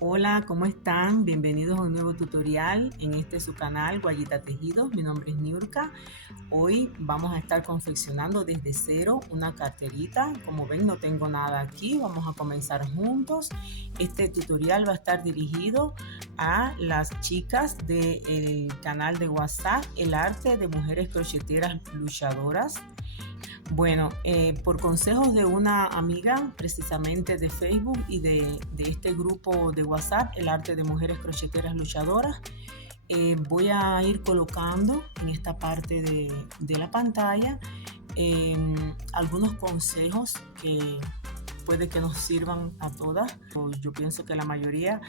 Hola, ¿cómo están? Bienvenidos a un nuevo tutorial en su canal Guayita Tejidos. Mi nombre es Niurka. Hoy vamos a estar confeccionando desde cero una carterita. Como ven, no tengo nada aquí. Vamos a comenzar juntos. Este tutorial va a estar dirigido a las chicas del canal de WhatsApp El Arte de Mujeres Crocheteras Luchadoras. Bueno, por consejos de una amiga precisamente de Facebook y de este grupo de WhatsApp, El Arte de Mujeres Crocheteras Luchadoras, voy a ir colocando en esta parte de la pantalla algunos consejos que puede que nos sirvan a todas. Yo pienso que la mayoría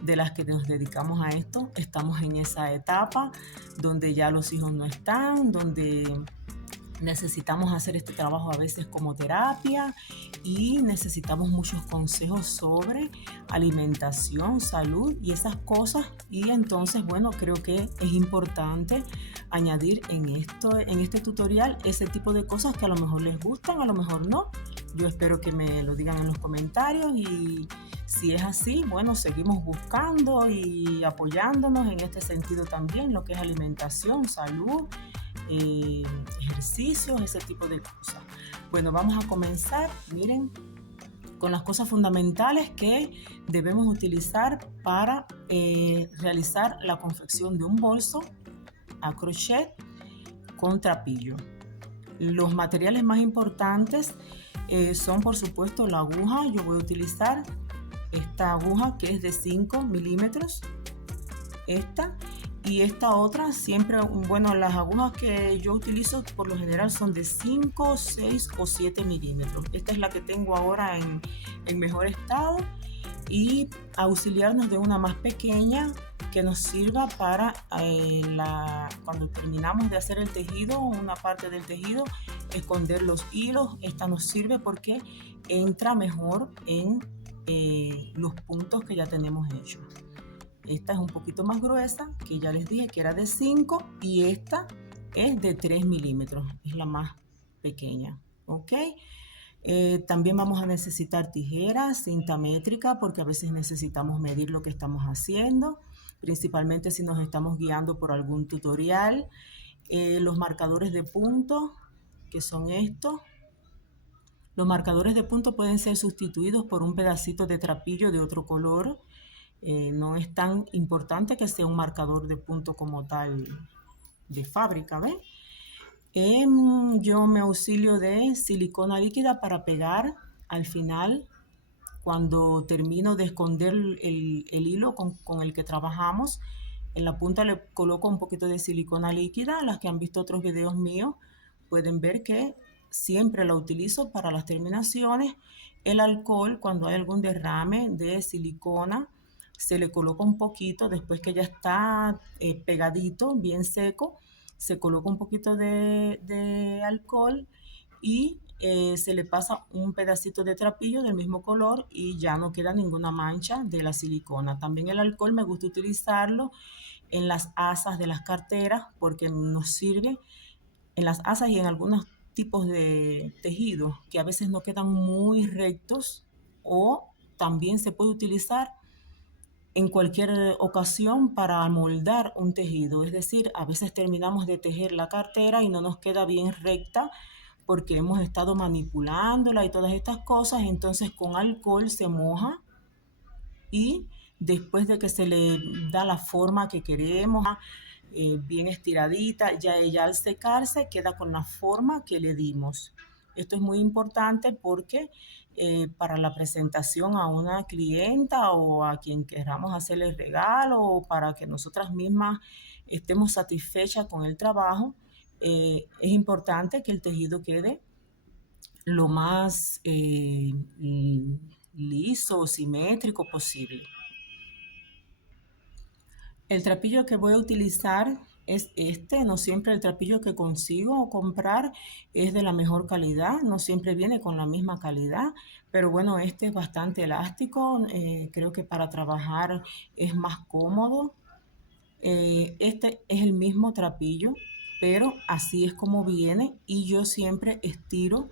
de las que nos dedicamos a esto estamos en esa etapa donde ya los hijos no están, donde necesitamos hacer este trabajo a veces como terapia y necesitamos muchos consejos sobre alimentación, salud y esas cosas. Y entonces, bueno, creo que es importante añadir en este tutorial ese tipo de cosas que a lo mejor les gustan, a lo mejor no. Yo espero que me lo digan en los comentarios y si es así, bueno, seguimos buscando y apoyándonos en este sentido también, lo que es alimentación, salud, eh, ejercicios, ese tipo de cosas. Bueno, vamos a comenzar, miren, con las cosas fundamentales que debemos utilizar para realizar la confección de un bolso a crochet con trapillo. Los materiales más importantes son, por supuesto, la aguja. Yo voy a utilizar esta aguja que es de 5 milímetros, esta y esta otra. Siempre, bueno, las agujas que yo utilizo por lo general son de 5, 6 o 7 milímetros. Esta es la que tengo ahora en mejor estado, y auxiliarnos de una más pequeña que nos sirva para cuando terminamos de hacer el tejido, una parte del tejido, esconder los hilos. Esta nos sirve porque entra mejor en los puntos que ya tenemos hechos. Esta es un poquito más gruesa, que ya les dije que era de 5, y esta es de 3 milímetros, es la más pequeña, ¿ok? También vamos a necesitar tijeras, cinta métrica, porque a veces necesitamos medir lo que estamos haciendo, principalmente si nos estamos guiando por algún tutorial. Los marcadores de punto, que son estos. Los marcadores de punto pueden ser sustituidos por un pedacito de trapillo de otro color. No es tan importante que sea un marcador de punto como tal de fábrica, ¿ven? Yo me auxilio de silicona líquida para pegar al final, cuando termino de esconder el hilo con el que trabajamos. En la punta le coloco un poquito de silicona líquida. Las que han visto otros videos míos pueden ver que siempre la utilizo para las terminaciones. El alcohol, cuando hay algún derrame de silicona, se le coloca un poquito después que ya está pegadito, bien seco. Se coloca un poquito de alcohol y se le pasa un pedacito de trapillo del mismo color y ya no queda ninguna mancha de la silicona. También el alcohol me gusta utilizarlo en las asas de las carteras, porque nos sirve en las asas y en algunos tipos de tejidos que a veces no quedan muy rectos, o también se puede utilizar en cualquier ocasión para moldar un tejido. Es decir, a veces terminamos de tejer la cartera y no nos queda bien recta porque hemos estado manipulándola y todas estas cosas. Entonces con alcohol se moja, y después de que se le da la forma que queremos, bien estiradita, ya ella al secarse queda con la forma que le dimos. Esto es muy importante porque para la presentación a una clienta o a quien queramos hacerle el regalo, o para que nosotras mismas estemos satisfechas con el trabajo, es importante que el tejido quede lo más liso, simétrico posible. El trapillo que voy a utilizar es este. No siempre el trapillo que consigo comprar es de la mejor calidad, no siempre viene con la misma calidad, pero bueno, este es bastante elástico. Creo que para trabajar es más cómodo. Este es el mismo trapillo, pero así es como viene, y yo siempre estiro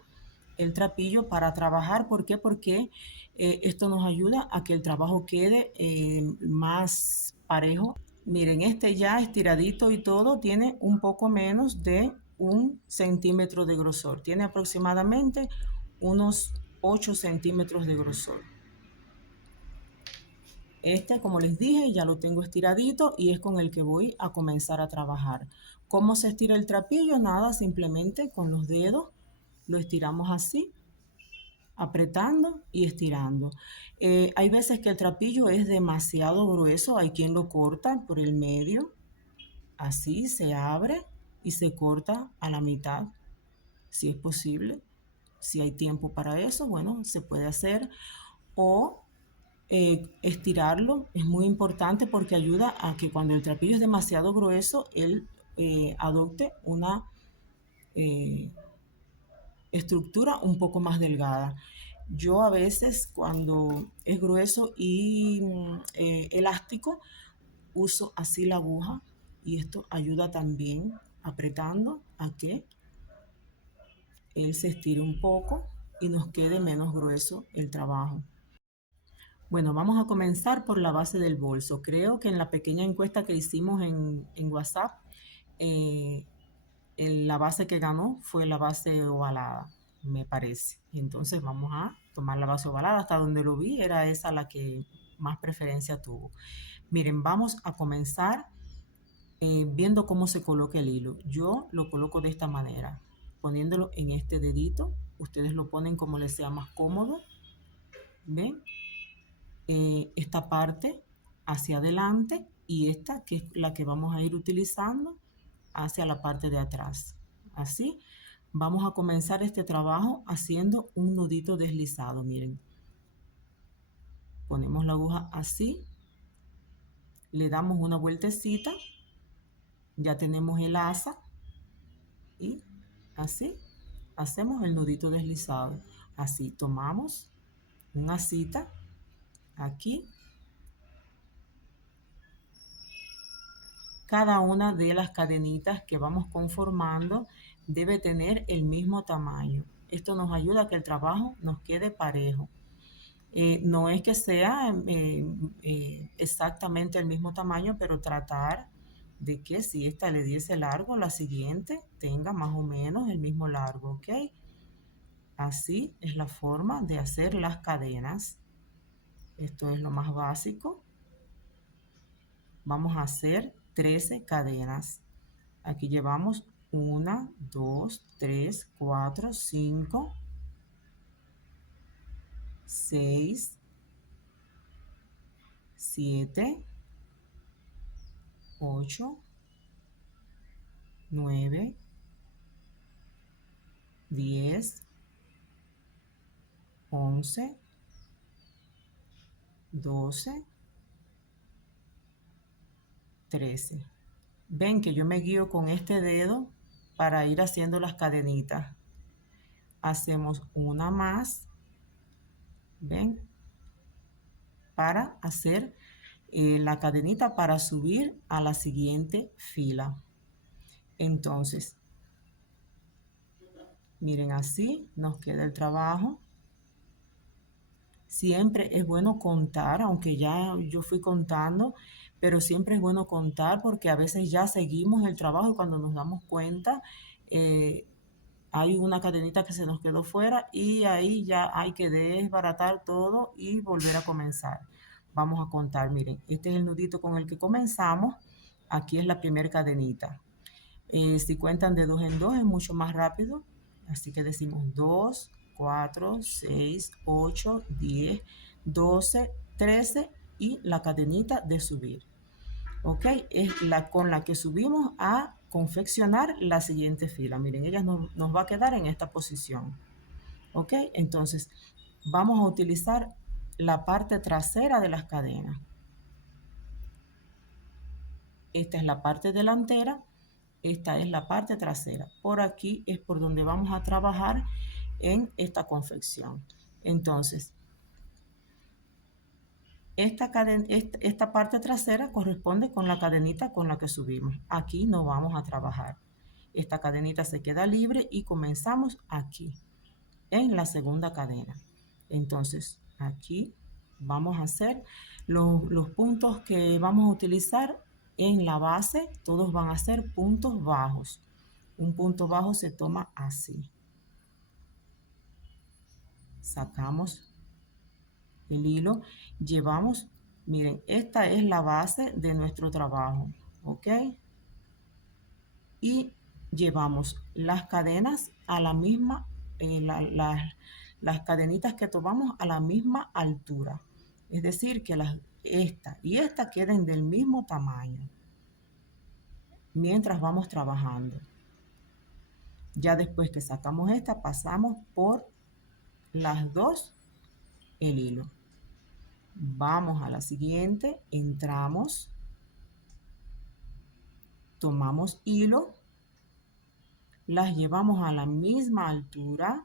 el trapillo para trabajar. ¿Por qué? Porque esto nos ayuda a que el trabajo quede más parejo. Miren, este ya estiradito y todo tiene un poco menos de 1 centímetro de grosor. Tiene aproximadamente unos 8 centímetros de grosor. Este, como les dije, ya lo tengo estiradito y es con el que voy a comenzar a trabajar. ¿Cómo se estira el trapillo? Nada, simplemente con los dedos lo estiramos así, apretando y estirando. Hay veces que el trapillo es demasiado grueso, hay quien lo corta por el medio, así se abre y se corta a la mitad, si es posible. Si hay tiempo para eso, bueno, se puede hacer. O estirarlo es muy importante porque ayuda a que cuando el trapillo es demasiado grueso, él adopte una eh, estructura un poco más delgada. Yo a veces cuando es grueso y elástico, uso así la aguja y esto ayuda también apretando a que él se estire un poco y nos quede menos grueso el trabajo. Bueno, vamos a comenzar por la base del bolso. Creo que en la pequeña encuesta que hicimos en WhatsApp, eh, la base que ganó fue la base ovalada, me parece. Entonces vamos a tomar la base ovalada. Hasta donde lo vi, era esa la que más preferencia tuvo. Miren, vamos a comenzar viendo cómo se coloca el hilo. Yo lo coloco de esta manera, poniéndolo en este dedito. Ustedes lo ponen como les sea más cómodo. ¿Ven? Esta parte hacia adelante y esta que es la que vamos a ir utilizando hacia la parte de atrás. Así vamos a comenzar este trabajo haciendo un nudito deslizado. Miren, ponemos la aguja así, le damos una vueltecita, ya tenemos el asa y así hacemos el nudito deslizado. Así tomamos una asita aquí. Cada una de las cadenitas que vamos conformando debe tener el mismo tamaño. Esto nos ayuda a que el trabajo nos quede parejo. No es que sea exactamente el mismo tamaño, pero tratar de que si esta le diese largo, la siguiente tenga más o menos el mismo largo, ¿ok? Así es la forma de hacer las cadenas. Esto es lo más básico. Vamos a hacer 13 cadenas. Aquí llevamos 1, 2, 3, 4, 5, 6, 7, 8, 9, 10, 11, 12, 13. Ven que yo me guío con este dedo para ir haciendo las cadenitas. Hacemos una más, ven, para hacer la cadenita para subir a la siguiente fila. Entonces, miren, así nos queda el trabajo. Siempre es bueno contar, aunque ya yo fui contando, pero siempre es bueno contar porque a veces ya seguimos el trabajo y cuando nos damos cuenta eh, hay una cadenita que se nos quedó fuera y ahí ya hay que desbaratar todo y volver a comenzar. Vamos a contar, miren, este es el nudito con el que comenzamos. Aquí es la primera cadenita. Si cuentan de 2 en 2 es mucho más rápido. Así que decimos 2, 4, 6, 8, 10, 12, 13 y la cadenita de subir. ¿Ok? Es la con la que subimos a confeccionar la siguiente fila. Miren, ella nos va a quedar en esta posición. ¿Ok? Entonces, vamos a utilizar la parte trasera de las cadenas. Esta es la parte delantera. Esta es la parte trasera. Por aquí es por donde vamos a trabajar en esta confección. Entonces, esta parte trasera corresponde con la cadenita con la que subimos. Aquí no vamos a trabajar. Esta cadenita se queda libre y comenzamos aquí. en la segunda cadena. Entonces aquí vamos a hacer los puntos que vamos a utilizar en la base, todos van a ser puntos bajos. Un punto bajo se toma así. Sacamos el hilo, llevamos, miren, esta es la base de nuestro trabajo, ¿ok? Y llevamos las cadenas a la misma, las cadenitas que tomamos a la misma altura. Es decir, que esta y esta queden del mismo tamaño mientras vamos trabajando. Ya después que sacamos esta, pasamos por las dos el hilo. Vamos a la siguiente, entramos, tomamos hilo, las llevamos a la misma altura.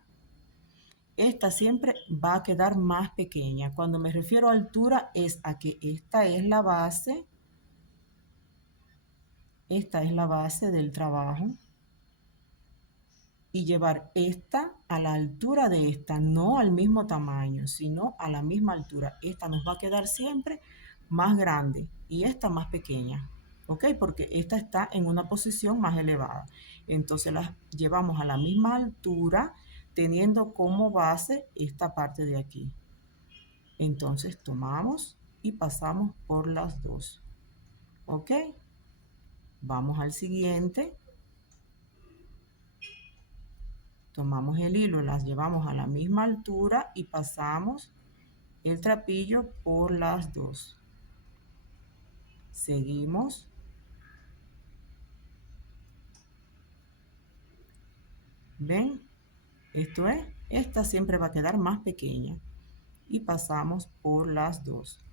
Esta siempre va a quedar más pequeña. Cuando me refiero a altura es a que esta es la base. Esta es la base del trabajo. Y llevar esta a la altura de esta, no al mismo tamaño, sino a la misma altura. Esta nos va a quedar siempre más grande y esta más pequeña, ¿ok? Porque esta está en una posición más elevada. Entonces las llevamos a la misma altura, teniendo como base esta parte de aquí. Entonces tomamos y pasamos por las dos, ¿ok? Vamos al siguiente. Tomamos el hilo, las llevamos a la misma altura y pasamos el trapillo por las dos. Seguimos. ¿Ven? Esto es, esta siempre va a quedar más pequeña. Y pasamos por las dos.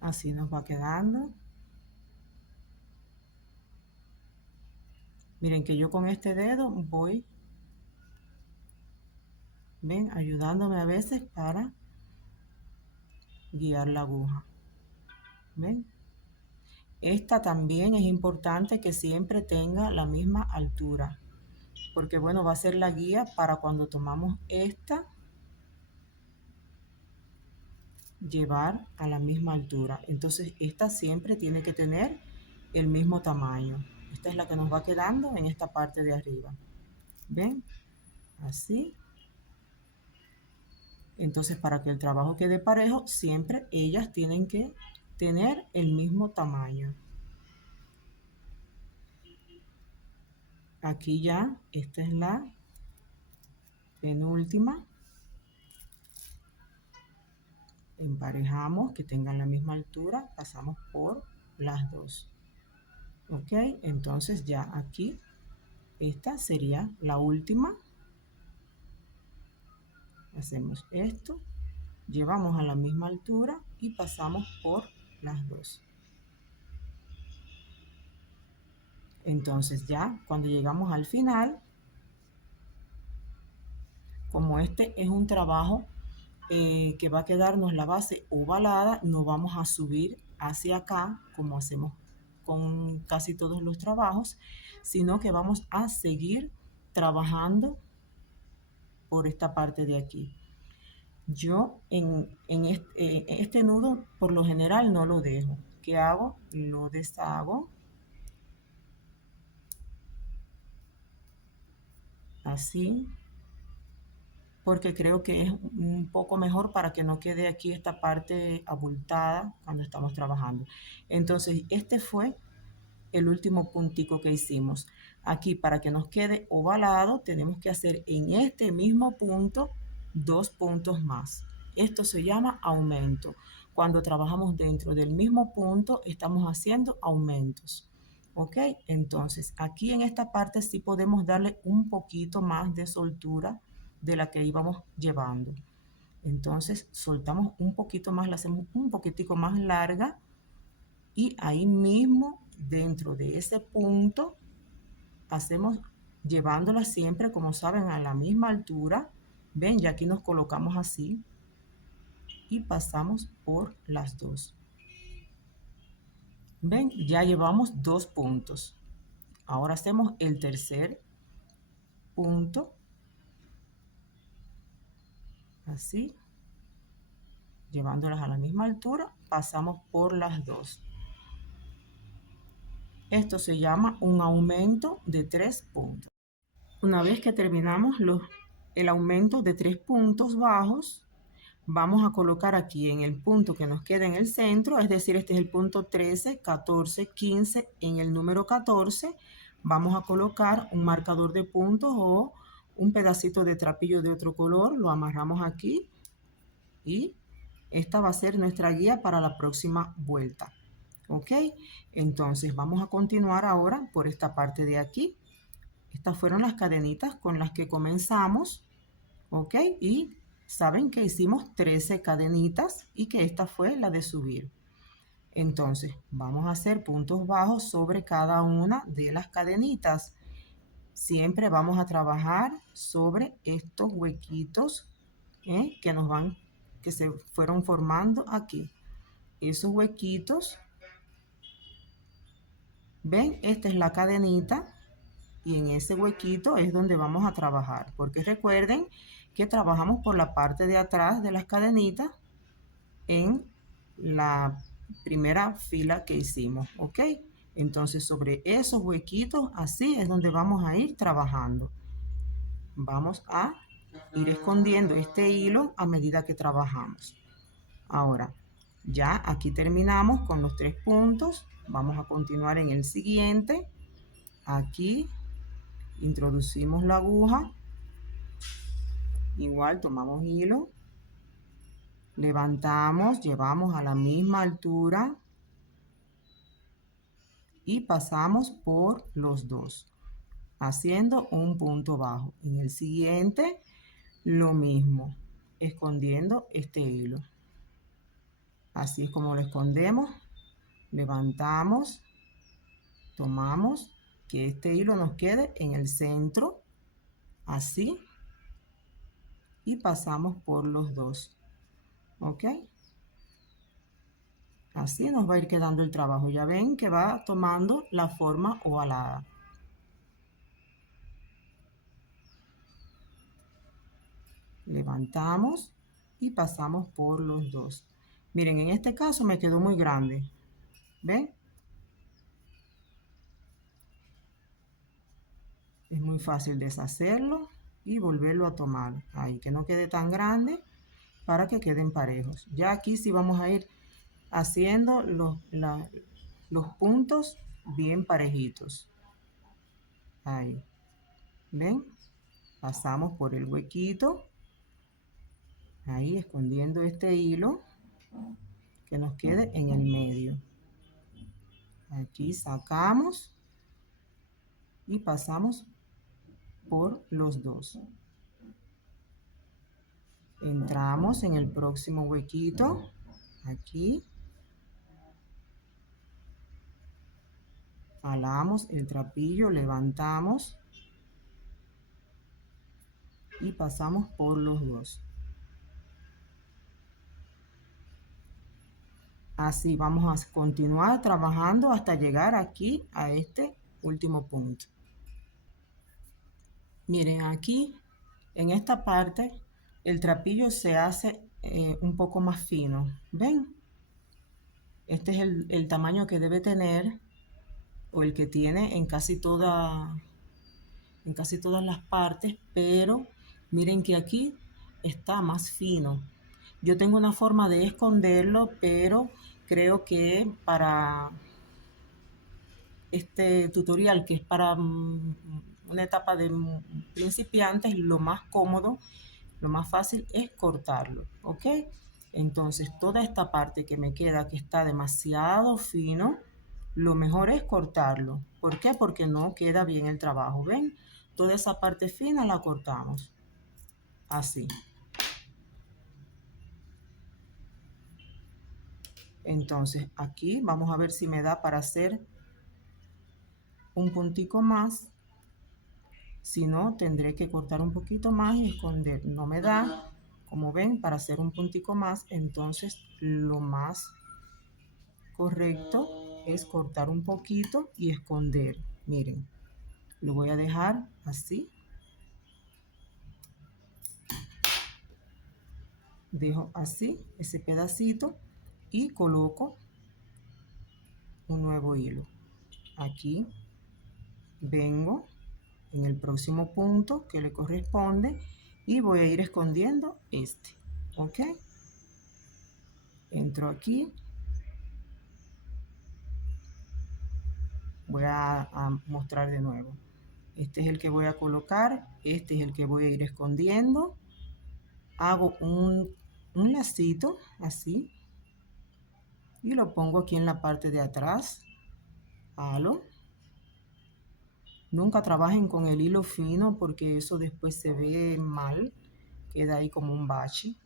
Así nos va quedando. Miren que yo con este dedo voy, ven, ayudándome a veces para guiar la aguja. ¿Ven? Esta también es importante que siempre tenga la misma altura, porque bueno, va a ser la guía para cuando tomamos esta, llevar a la misma altura. Entonces esta siempre tiene que tener el mismo tamaño. Esta es la que nos va quedando en esta parte de arriba. ¿Ven? Así. Entonces para que el trabajo quede parejo, siempre ellas tienen que tener el mismo tamaño. Aquí ya, esta es la penúltima. Emparejamos, que tengan la misma altura, pasamos por las dos. Ok, entonces ya aquí, esta sería la última. Hacemos esto, llevamos a la misma altura y pasamos por las dos. Entonces ya cuando llegamos al final, como este es un trabajo que va a quedarnos la base ovalada, no vamos a subir hacia acá como hacemos con casi todos los trabajos, sino que vamos a seguir trabajando por esta parte de aquí. Yo en este nudo por lo general no lo dejo. ¿Qué hago? Lo deshago. así, porque creo que es un poco mejor para que no quede aquí esta parte abultada cuando estamos trabajando. Entonces, este fue el último puntico que hicimos. Aquí, para que nos quede ovalado, tenemos que hacer en este mismo punto 2 puntos más. Esto se llama aumento. Cuando trabajamos dentro del mismo punto, estamos haciendo aumentos. ¿Ok? Entonces, aquí en esta parte sí podemos darle un poquito más de soltura de la que íbamos llevando. Entonces, soltamos un poquito más, la hacemos un poquitico más larga y ahí mismo, dentro de ese punto, hacemos llevándola siempre, como saben, a la misma altura. Ven, ya aquí nos colocamos así y pasamos por las dos. Ven, ya llevamos 2 puntos. Ahora hacemos el tercer punto, así, llevándolas a la misma altura, pasamos por las dos. Esto se llama un aumento de 3 puntos. Una vez que terminamos el aumento de 3 puntos bajos, vamos a colocar aquí en el punto que nos queda en el centro, es decir, este es el punto 13, 14, 15, en el número 14 vamos a colocar un marcador de puntos o un pedacito de trapillo de otro color, lo amarramos aquí y esta va a ser nuestra guía para la próxima vuelta. ¿Ok? Entonces vamos a continuar ahora por esta parte de aquí. Estas fueron las cadenitas con las que comenzamos, ¿ok? Y saben que hicimos 13 cadenitas y que esta fue la de subir. Entonces, vamos a hacer puntos bajos sobre cada una de las cadenitas. Siempre vamos a trabajar sobre estos huequitos que se fueron formando aquí. Esos huequitos, ¿ven? Esta es la cadenita. Y en ese huequito es donde vamos a trabajar, porque recuerden que trabajamos por la parte de atrás de las cadenitas en la primera fila que hicimos, ¿ok? Entonces sobre esos huequitos así es donde vamos a ir trabajando. Vamos a ir escondiendo este hilo a medida que trabajamos. Ahora, ya aquí terminamos con los 3 puntos. Vamos a continuar en el siguiente. Aquí introducimos la aguja, igual tomamos hilo, levantamos, llevamos a la misma altura y pasamos por los dos, haciendo un punto bajo. En el siguiente, lo mismo, escondiendo este hilo. Así es como lo escondemos, levantamos, tomamos, que este hilo nos quede en el centro, así, y pasamos por los dos, ¿ok? Así nos va a ir quedando el trabajo. Ya ven que va tomando la forma ovalada. Levantamos y pasamos por los dos. Miren, en este caso me quedó muy grande. ¿Ven? Es muy fácil deshacerlo y volverlo a tomar. Ahí, que no quede tan grande para que queden parejos. Ya aquí sí vamos a ir haciendo los puntos bien parejitos. Ahí. ¿Ven? Pasamos por el huequito. Ahí escondiendo este hilo que nos quede en el medio. Aquí sacamos y pasamos por los dos. Entramos en el próximo huequito, aquí. Jalamos el trapillo, levantamos y pasamos por los dos. Así vamos a continuar trabajando hasta llegar aquí a este último punto. Miren, aquí en esta parte el trapillo se hace un poco más fino. ¿Ven? Este es el tamaño que debe tener o el que tiene en casi en casi todas las partes, pero miren que aquí está más fino. Yo tengo una forma de esconderlo, pero creo que para este tutorial, que es para una etapa de principiantes, lo más cómodo, lo más fácil es cortarlo, ¿ok? Entonces toda esta parte que me queda, que está demasiado fino, lo mejor es cortarlo. ¿Por qué? Porque no queda bien el trabajo. ¿Ven? Toda esa parte fina la cortamos. Así. Entonces aquí vamos a ver si me da para hacer un puntico más. Si no, tendré que cortar un poquito más y esconder. No me da, como ven, para hacer un puntico más. Entonces lo más correcto es cortar un poquito y esconder. Miren, lo voy a dejar así. Dejo así ese pedacito y coloco un nuevo hilo. Aquí vengo en el próximo punto que le corresponde y voy a ir escondiendo este. ¿Ok? Entro aquí. Voy a mostrar de nuevo. Este es el que voy a colocar, este es el que voy a ir escondiendo. Hago un lacito así y lo pongo aquí en la parte de atrás. Halo. Nunca trabajen con el hilo fino porque eso después se ve mal, queda ahí como un bache.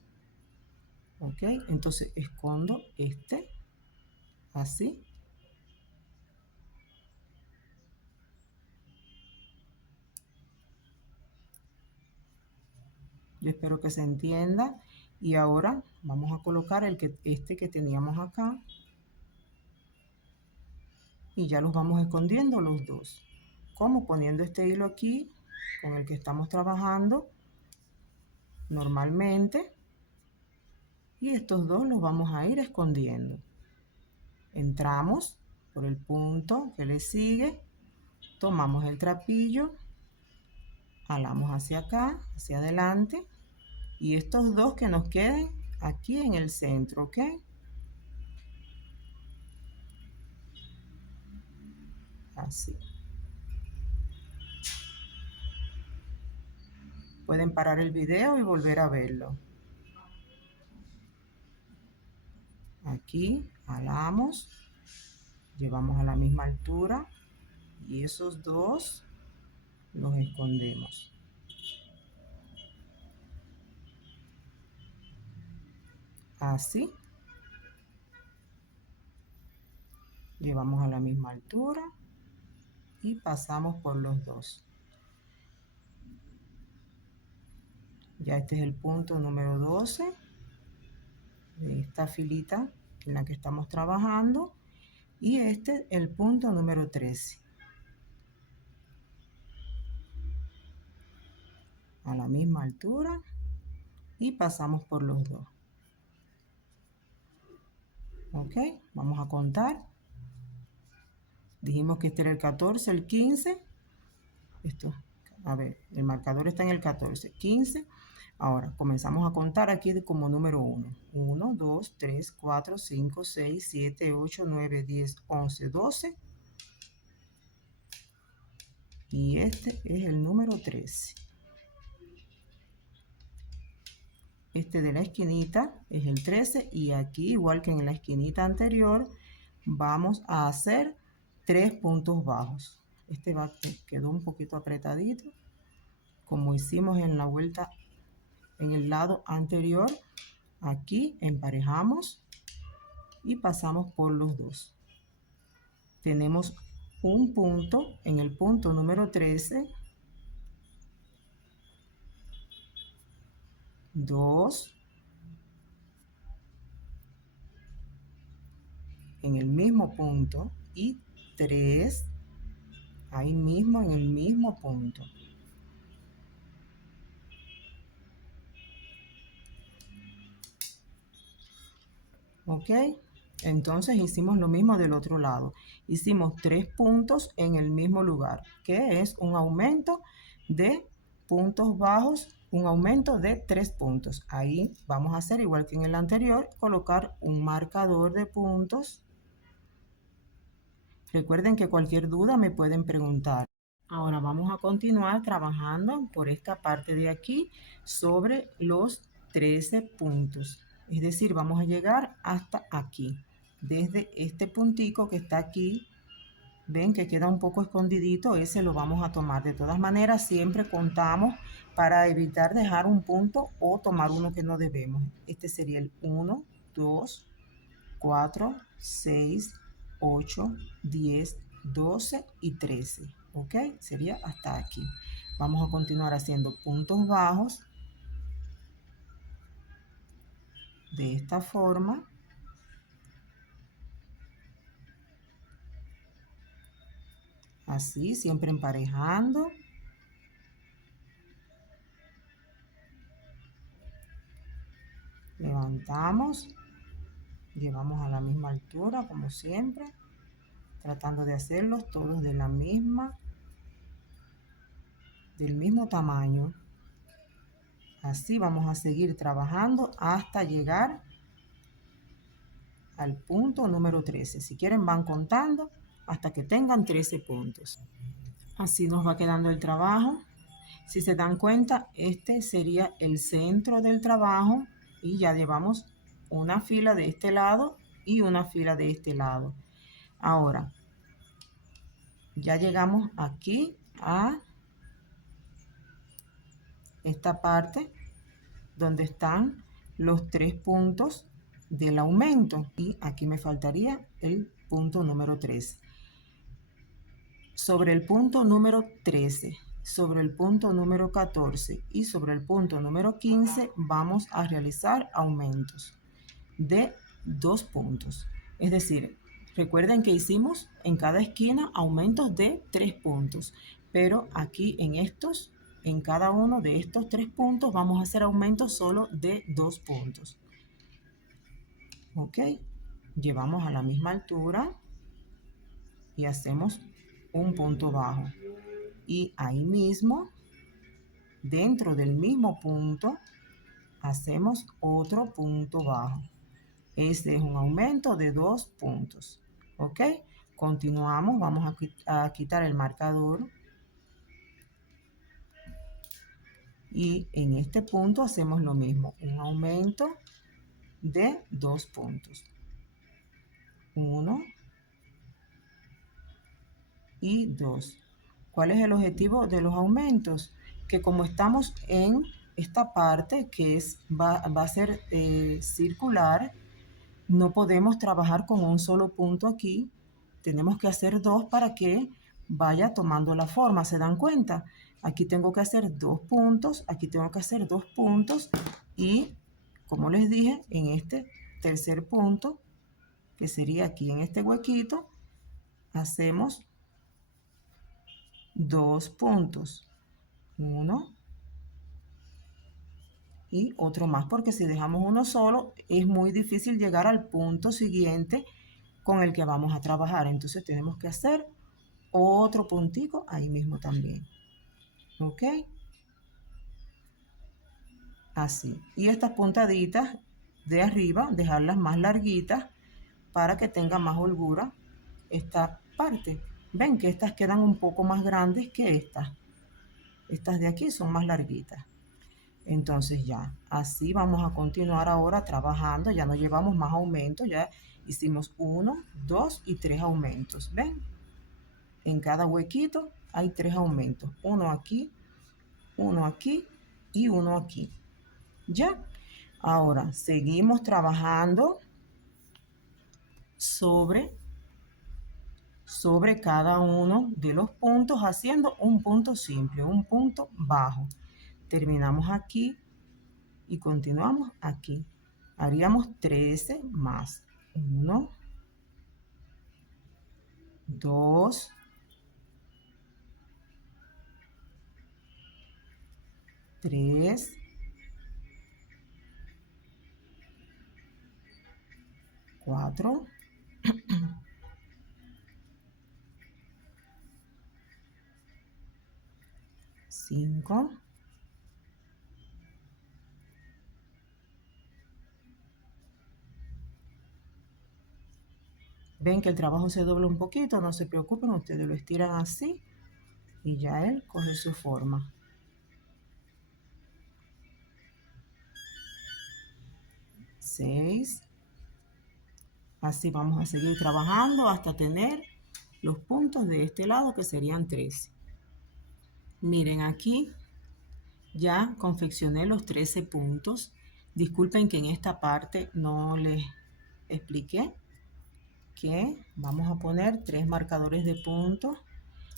Ok, entonces escondo este así. Yo espero que se entienda. Y ahora vamos a colocar este que teníamos acá. Y ya los vamos escondiendo los dos. Como poniendo este hilo aquí con el que estamos trabajando normalmente. Y estos dos los vamos a ir escondiendo. Entramos por el punto que le sigue. Tomamos el trapillo. Jalamos hacia acá, hacia adelante. Y estos dos que nos queden aquí en el centro, ¿ok? Así. Pueden parar el video y volver a verlo. Aquí jalamos, llevamos a la misma altura y esos dos los escondemos. Así. Llevamos a la misma altura y pasamos por los dos. Ya este es el punto número 12 de esta filita en la que estamos trabajando y este el punto número 13. A la misma altura y pasamos por los dos. Ok, vamos a contar. Dijimos que este era el 14, el 15. Esto, a ver, el marcador está en el 14, 15. Ahora comenzamos a contar aquí como número 1. 1, 2, 3, 4, 5, 6, 7, 8, 9, 10, 11, 12. Y este es el número 13. Este de la esquinita es el 13 y aquí, igual que en la esquinita anterior, vamos a hacer 3 puntos bajos. Este quedó un poquito apretadito, como hicimos en la vuelta en el lado anterior. Aquí emparejamos y pasamos por los dos. Tenemos un punto en el punto número 13, 2, en el mismo punto y 3, ahí mismo en el mismo punto. ¿Ok? Entonces hicimos lo mismo del otro lado. Hicimos 3 puntos en el mismo lugar, que es un aumento de puntos bajos, un aumento de 3 puntos. Ahí vamos a hacer igual que en el anterior, colocar un marcador de puntos. Recuerden que cualquier duda me pueden preguntar. Ahora vamos a continuar trabajando por esta parte de aquí sobre los 13 puntos. Es decir, vamos a llegar hasta aquí. Desde este puntico que está aquí, ven que queda un poco escondidito, ese lo vamos a tomar. De todas maneras, siempre contamos para evitar dejar un punto o tomar uno que no debemos. Este sería el 1, 2, 4, 6, 8, 10, 12 y 13. ¿Ok? Sería hasta aquí. Vamos a continuar haciendo puntos bajos de esta forma. Así, siempre emparejando. Levantamos. Llevamos a la misma altura, como siempre. Tratando de hacerlos todos de la misma, del mismo tamaño. Así vamos a seguir trabajando hasta llegar al punto número 13. Si quieren van contando hasta que tengan 13 puntos. Así nos va quedando el trabajo. Si se dan cuenta, este sería el centro del trabajo y ya llevamos una fila de este lado y una fila de este lado. Ahora, ya llegamos aquí a esta parte donde están los 3 puntos del aumento y aquí me faltaría el punto número 13. Sobre el punto número 13, sobre el punto número 14 y sobre el punto número 15 vamos a realizar aumentos de 2 puntos. Es decir, recuerden que hicimos en cada esquina aumentos de 3 puntos, pero aquí en cada uno de estos 3 puntos vamos a hacer aumentos solo de 2 puntos. ¿Ok? Llevamos a la misma altura y hacemos un punto bajo. Y ahí mismo, dentro del mismo punto, hacemos otro punto bajo. Este es un aumento de 2 puntos. ¿Ok? Continuamos, vamos a quitar el marcador. Y en este punto hacemos lo mismo, un aumento de 2 puntos. 1 y 2. ¿Cuál es el objetivo de los aumentos? Que como estamos en esta parte que va a ser circular, no podemos trabajar con un solo punto aquí. Tenemos que hacer 2 para que vaya tomando la forma. ¿Se dan cuenta? Aquí tengo que hacer 2 puntos, aquí tengo que hacer 2 puntos y, como les dije, en este tercer punto, que sería aquí en este huequito, hacemos 2 puntos. 1 y otro más, porque si dejamos uno solo, es muy difícil llegar al punto siguiente con el que vamos a trabajar. Entonces tenemos que hacer otro puntico ahí mismo también. ¿Ok? Así. Y estas puntaditas de arriba, dejarlas más larguitas para que tenga más holgura esta parte. Ven que estas quedan un poco más grandes que estas. Estas de aquí son más larguitas. Entonces ya, así vamos a continuar ahora trabajando. Ya no llevamos más aumentos, ya hicimos 1, 2 y 3 aumentos. ¿Ven? En cada huequito hay 3 aumentos. Uno aquí y uno aquí. ¿Ya? Ahora, seguimos trabajando sobre cada uno de los puntos, haciendo un punto simple, un punto bajo. Terminamos aquí y continuamos aquí. Haríamos 13 más 1, 2, 3, 4, 5, 'Ven que el trabajo se dobla un poquito? No se preocupen, ustedes lo estiran así y ya él coge su forma. 6. Así vamos a seguir trabajando hasta tener los puntos de este lado, que serían 13. Miren, aquí ya confeccioné los 13 puntos. Disculpen que en esta parte no les expliqué que vamos a poner 3 marcadores de puntos.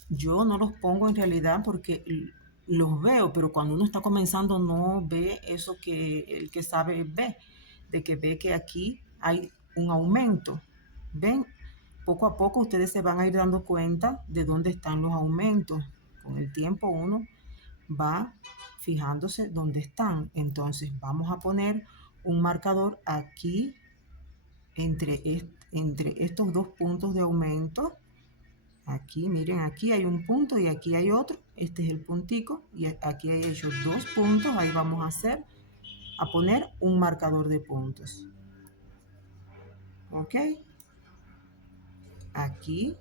Yo no los pongo en realidad porque los veo, pero cuando uno está comenzando no ve eso que el que sabe ve, de que ve que aquí hay un aumento. ¿Ven? Poco a poco ustedes se van a ir dando cuenta de dónde están los aumentos. Con el tiempo uno va fijándose dónde están. Entonces vamos a poner un marcador aquí entre estos dos puntos de aumento. Aquí, miren, aquí hay un punto y aquí hay otro. Este es el puntico y aquí hay ellos 2 puntos. Ahí vamos a poner un marcador de puntos. ¿Ok? Aquí,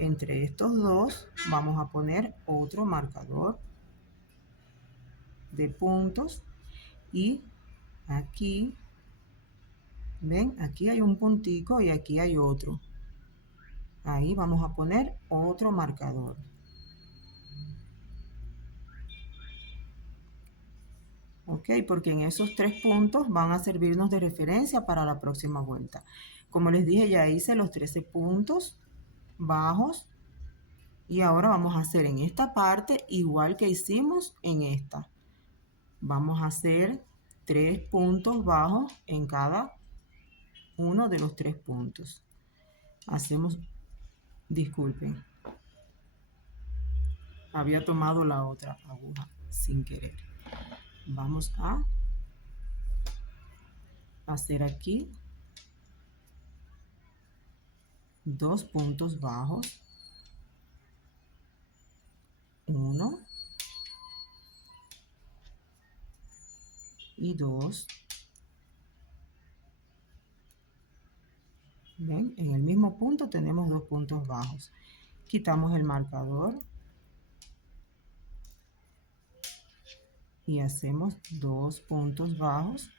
entre estos dos, vamos a poner otro marcador de puntos. Y aquí, ven, aquí hay un puntico y aquí hay otro. Ahí vamos a poner otro marcador. ¿Ok? Porque en esos 3 puntos van a servirnos de referencia para la próxima vuelta. Como les dije, ya hice los 13 puntos bajos y ahora vamos a hacer en esta parte igual que hicimos en esta. Vamos a hacer 3 puntos bajos en cada uno de los 3 puntos. Hacemos, disculpen, había tomado la otra aguja sin querer. Vamos a hacer aquí 2 puntos bajos, 1 y 2. ¿Ven? En el mismo punto tenemos 2 puntos bajos. Quitamos el marcador y hacemos 2 puntos bajos,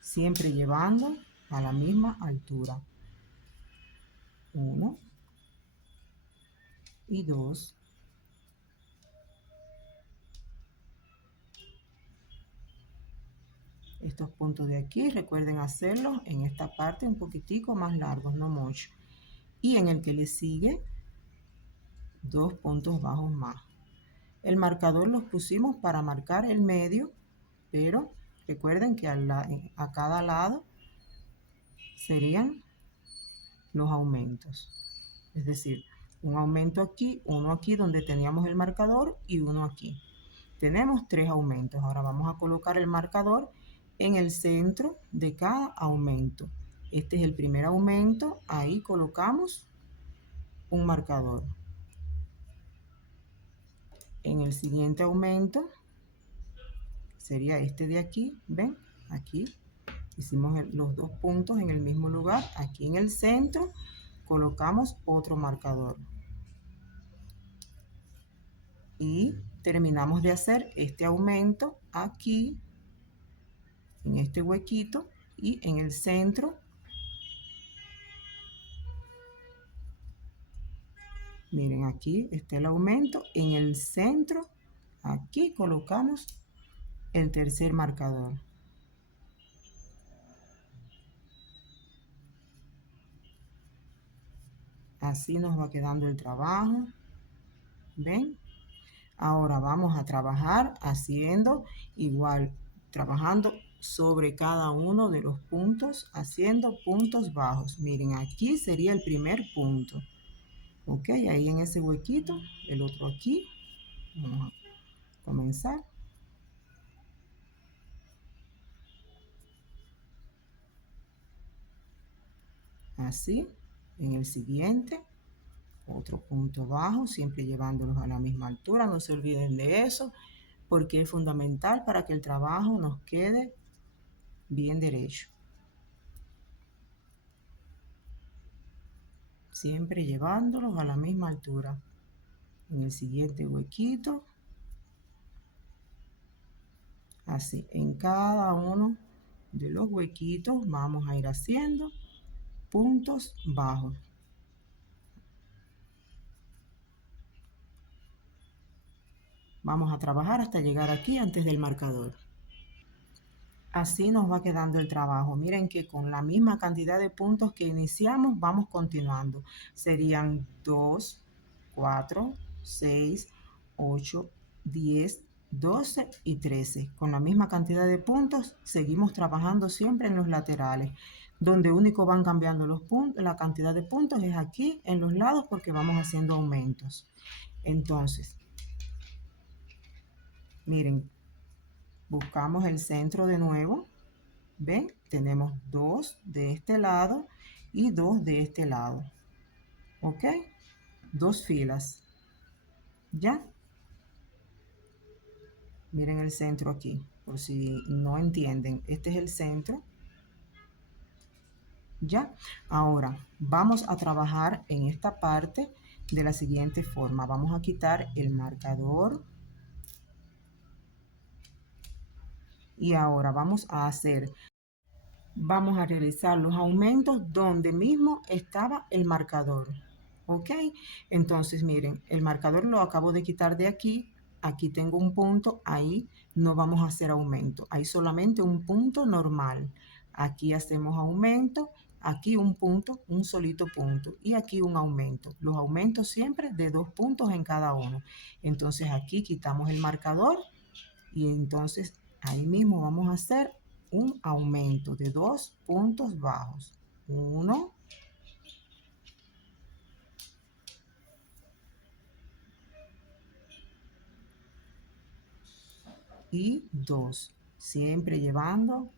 siempre llevando a la misma altura. 1 y 2. Estos puntos de aquí, recuerden hacerlos en esta parte un poquitico más largos, no mucho. Y en el que le sigue, 2 puntos bajos más. El marcador los pusimos para marcar el medio, pero recuerden que a cada lado serían los aumentos. Es decir, un aumento aquí, uno aquí donde teníamos el marcador y uno aquí. Tenemos 3 aumentos. Ahora vamos a colocar el marcador en el centro de cada aumento. Este es el primer aumento. Ahí colocamos un marcador. En el siguiente aumento sería este de aquí. ¿Ven? Aquí hicimos los 2 puntos en el mismo lugar. Aquí en el centro colocamos otro marcador. Y terminamos de hacer este aumento aquí, en este huequito, y en el centro. Miren, aquí está el aumento. En el centro, aquí colocamos el tercer marcador. Así nos va quedando el trabajo. ¿Ven? Ahora vamos a trabajar haciendo igual, trabajando sobre cada uno de los puntos, haciendo puntos bajos. Miren, aquí sería el primer punto. Ok, ahí en ese huequito, el otro aquí. Vamos a comenzar. Así, en el siguiente, otro punto bajo, siempre llevándolos a la misma altura. No se olviden de eso, porque es fundamental para que el trabajo nos quede bien derecho. Siempre llevándolos a la misma altura. En el siguiente huequito, así, en cada uno de los huequitos vamos a ir haciendo puntos bajos. Vamos a trabajar hasta llegar aquí antes del marcador. Así nos va quedando el trabajo. Miren que con la misma cantidad de puntos que iniciamos, vamos continuando. Serían 2, 4, 6, 8, 10, 12 y 13. Con la misma cantidad de puntos, seguimos trabajando siempre en los laterales. Donde único van cambiando los puntos, la cantidad de puntos es aquí en los lados porque vamos haciendo aumentos. Entonces, miren, buscamos el centro de nuevo. ¿Ven? Tenemos 2 de este lado y 2 de este lado. ¿Ok? 2 filas. ¿Ya? Miren el centro aquí, por si no entienden. Este es el centro. ¿Ya? Ahora, vamos a trabajar en esta parte de la siguiente forma. Vamos a quitar el marcador. Y ahora vamos a realizar los aumentos donde mismo estaba el marcador. ¿Ok? Entonces, miren, el marcador lo acabo de quitar de aquí. Aquí tengo un punto, ahí no vamos a hacer aumento. Hay solamente un punto normal. Aquí hacemos aumento, aquí un punto, un solito punto. Y aquí un aumento. Los aumentos siempre de 2 puntos en cada uno. Entonces aquí quitamos el marcador y entonces ahí mismo vamos a hacer un aumento de 2 puntos bajos. 1 y 2. Siempre llevando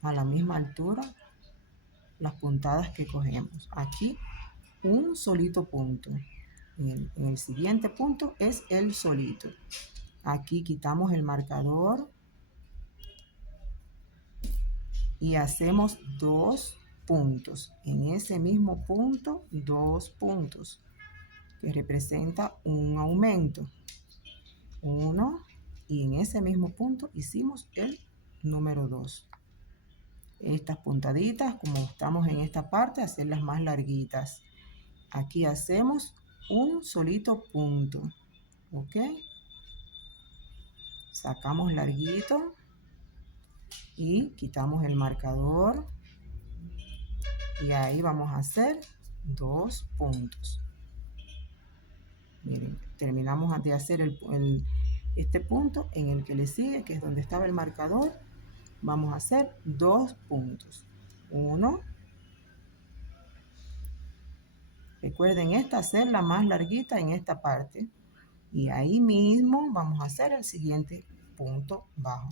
a la misma altura las puntadas que cogemos. Aquí un solito punto. En el siguiente punto es el solito. Aquí quitamos el marcador y hacemos 2 puntos. En ese mismo punto, 2 puntos, que representa un aumento. 1 y en ese mismo punto hicimos el número 2. Estas puntaditas, como estamos en esta parte, hacerlas más larguitas. Aquí hacemos un solito punto, ¿ok? Sacamos larguito y quitamos el marcador y ahí vamos a hacer 2 puntos. Miren, terminamos de hacer este punto en el que le sigue, que es donde estaba el marcador. Vamos a hacer 2 puntos. 1. Recuerden esta, hacerla más larguita en esta parte. Y ahí mismo vamos a hacer el siguiente punto bajo.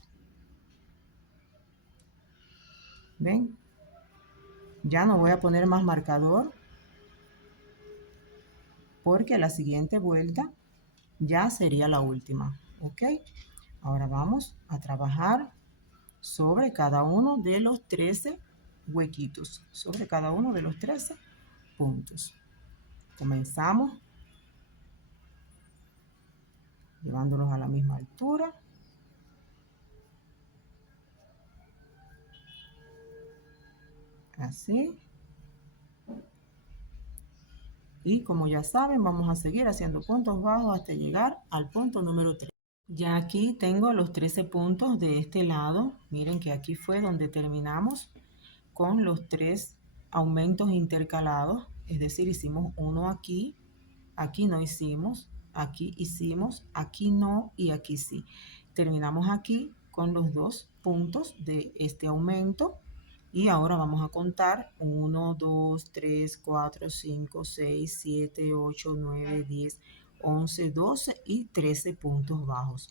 ¿Ven? Ya no voy a poner más marcador porque la siguiente vuelta ya sería la última. ¿Ok? Ahora vamos a trabajar sobre cada uno de los 13 huequitos. Sobre cada uno de los 13 puntos. Comenzamos llevándolos a la misma altura. Así. Y como ya saben, vamos a seguir haciendo puntos bajos hasta llegar al punto número 3. Ya aquí tengo los 13 puntos de este lado. Miren que aquí fue donde terminamos con los 3 aumentos intercalados. Es decir, hicimos uno aquí, aquí no hicimos, aquí hicimos, aquí no y aquí sí. Terminamos aquí con los 2 puntos de este aumento. Y ahora vamos a contar 1, 2, 3, 4, 5, 6, 7, 8, 9, 10, 11, 12 y 13 puntos bajos.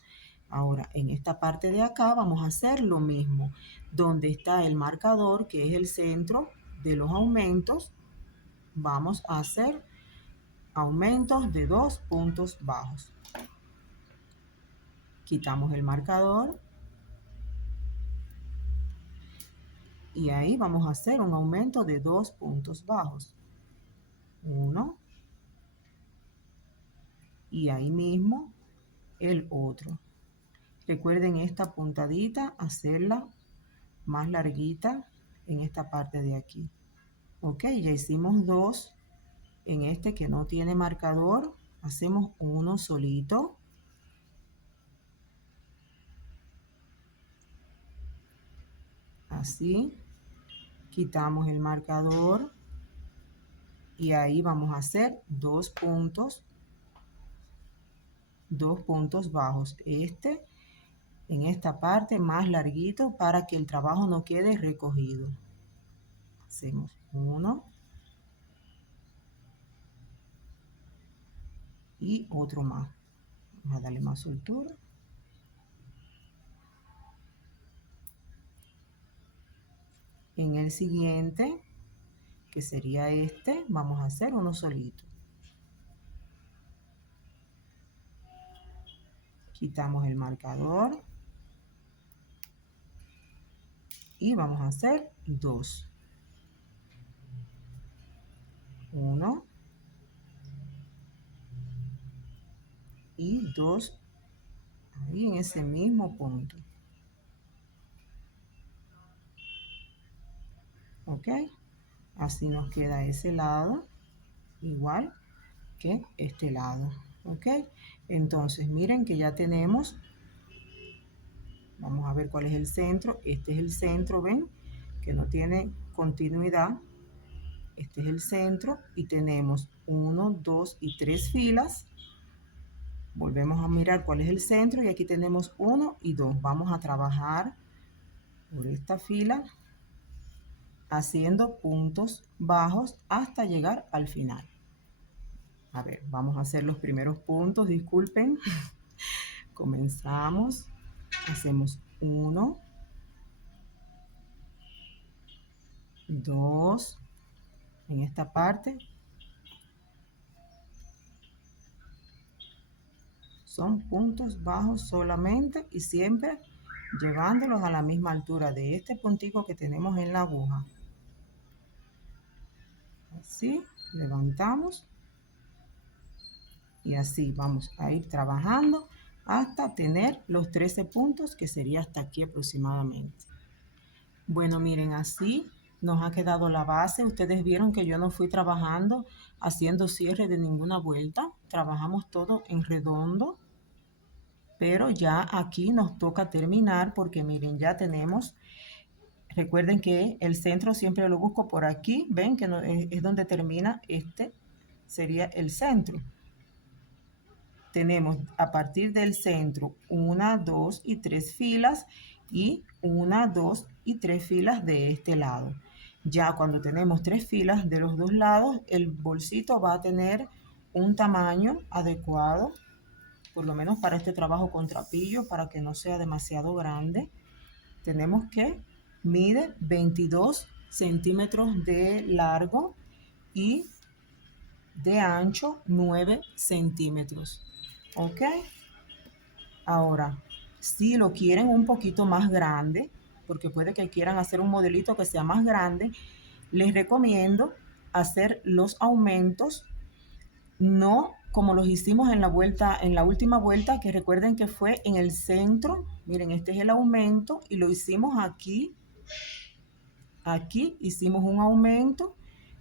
Ahora, en esta parte de acá vamos a hacer lo mismo. Donde está el marcador, que es el centro de los aumentos, vamos a hacer aumentos de 2 puntos bajos. Quitamos el marcador y ahí vamos a hacer un aumento de 2 puntos bajos. 1 y ahí mismo el otro. Recuerden esta puntadita, hacerla más larguita en esta parte de aquí. Ok, ya hicimos 2. En este que no tiene marcador, hacemos uno solito. Así. Quitamos el marcador. Y ahí vamos a hacer 2 puntos. 2 puntos bajos. En esta parte más larguito para que el trabajo no quede recogido. Hacemos 1. Y otro más. Vamos a darle más soltura. En el siguiente, que sería este, vamos a hacer uno solito. Quitamos el marcador. Y vamos a hacer 2. 1. Y 2. Ahí en ese mismo punto. ¿Ok? Así nos queda ese lado, igual que este lado. ¿Ok? Entonces, miren que ya tenemos, vamos a ver cuál es el centro. Este es el centro, ¿ven? Que no tiene continuidad. Este es el centro y tenemos 1, 2 y 3 filas. Volvemos a mirar cuál es el centro y aquí tenemos 1 y 2. Vamos a trabajar por esta fila haciendo puntos bajos hasta llegar al final. A ver, vamos a hacer los primeros puntos, disculpen. Comenzamos, hacemos 1, 2, en esta parte. Son puntos bajos solamente y siempre llevándolos a la misma altura de este puntico que tenemos en la aguja. Así, levantamos. Y así vamos a ir trabajando hasta tener los 13 puntos, que sería hasta aquí aproximadamente. Bueno, miren, así nos ha quedado la base. Ustedes vieron que yo no fui trabajando haciendo cierre de ninguna vuelta. Trabajamos todo en redondo. Pero ya aquí nos toca terminar porque miren, ya tenemos. Recuerden que el centro siempre lo busco por aquí. Ven que no, es donde termina este. Sería el centro. Tenemos a partir del centro 1, 2 y 3 filas y 1, 2 y 3 filas de este lado. Ya cuando tenemos 3 filas de los dos lados, el bolsito va a tener un tamaño adecuado, por lo menos para este trabajo con trapillo, para que no sea demasiado grande. Tenemos que mide 22 centímetros de largo y de ancho 9 centímetros. ¿Ok? Ahora, si lo quieren un poquito más grande, porque puede que quieran hacer un modelito que sea más grande, les recomiendo hacer los aumentos, no como los hicimos en la última vuelta, que recuerden que fue en el centro. Miren, este es el aumento y lo hicimos aquí. Aquí hicimos un aumento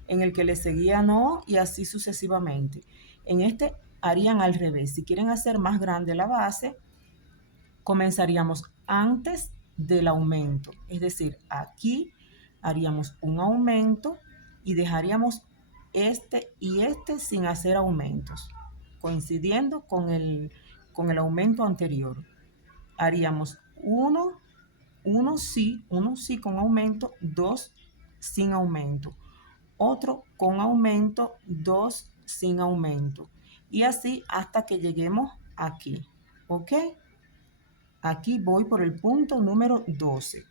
en el que le seguía no y así sucesivamente. En este harían al revés. Si quieren hacer más grande la base, comenzaríamos antes del aumento. Es decir, aquí haríamos un aumento y dejaríamos este y este sin hacer aumentos, coincidiendo con el aumento anterior. Haríamos uno sí con aumento, 2 sin aumento. Otro con aumento, 2 sin aumento. Y así hasta que lleguemos aquí. ¿Ok? Aquí voy por el punto número 12.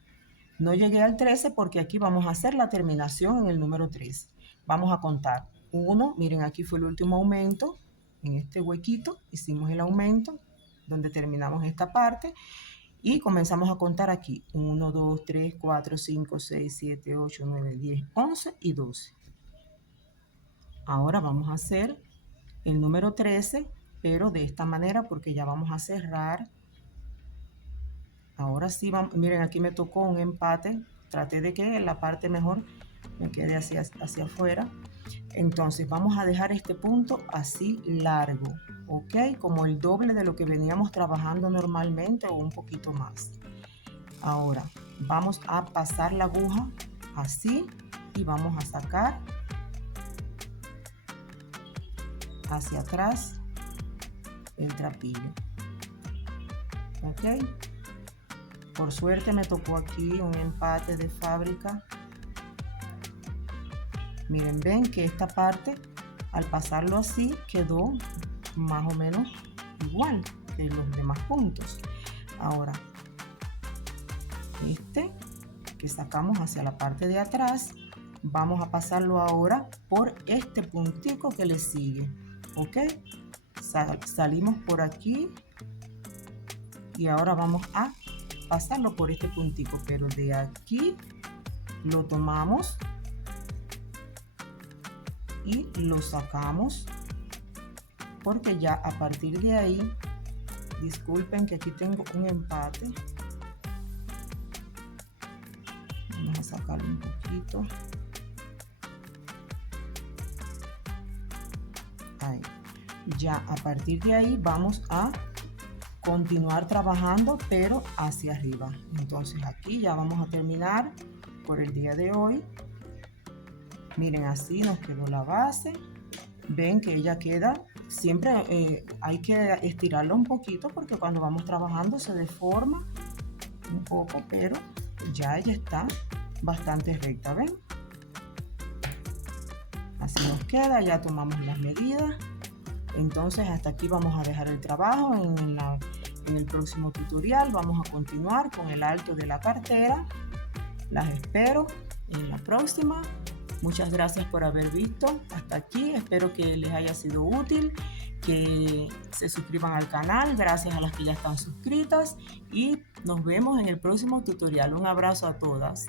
No llegué al 13 porque aquí vamos a hacer la terminación en el número 13. Vamos a contar 1, miren, aquí fue el último aumento, en este huequito hicimos el aumento, donde terminamos esta parte, y comenzamos a contar aquí, 1, 2, 3, 4, 5, 6, 7, 8, 9, 10, 11 y 12. Ahora vamos a hacer el número 13, pero de esta manera porque ya vamos a cerrar. Ahora sí, vamos, miren, aquí me tocó un empate. Traté de que la parte mejor me quede hacia afuera. Entonces vamos a dejar este punto así largo, ¿ok? Como el doble de lo que veníamos trabajando normalmente o un poquito más. Ahora vamos a pasar la aguja así y vamos a sacar hacia atrás el trapillo, ¿ok? Por suerte me tocó aquí un empate de fábrica. Miren, ven que esta parte, al pasarlo así, quedó más o menos igual que los demás puntos. Ahora, este que sacamos hacia la parte de atrás, vamos a pasarlo ahora por este puntico que le sigue, ¿ok? Salimos por aquí y ahora vamos a pasarlo por este puntico, pero de aquí lo tomamos y lo sacamos, porque ya a partir de ahí, disculpen que aquí tengo un empate, vamos a sacarlo un poquito, ahí. Ya a partir de ahí vamos a continuar trabajando, pero hacia arriba. Entonces aquí ya vamos a terminar por el día de hoy. Miren, así nos quedó la base. Ven que ella queda, siempre hay que estirarla un poquito porque cuando vamos trabajando se deforma un poco, pero ya ella está bastante recta, ¿ven? Así nos queda, ya tomamos las medidas. Entonces hasta aquí vamos a dejar el trabajo. En el próximo tutorial vamos a continuar con el alto de la cartera. Las espero en la próxima. Muchas gracias por haber visto hasta aquí. Espero que les haya sido útil, que se suscriban al canal. Gracias a las que ya están suscritas y nos vemos en el próximo tutorial. Un abrazo a todas.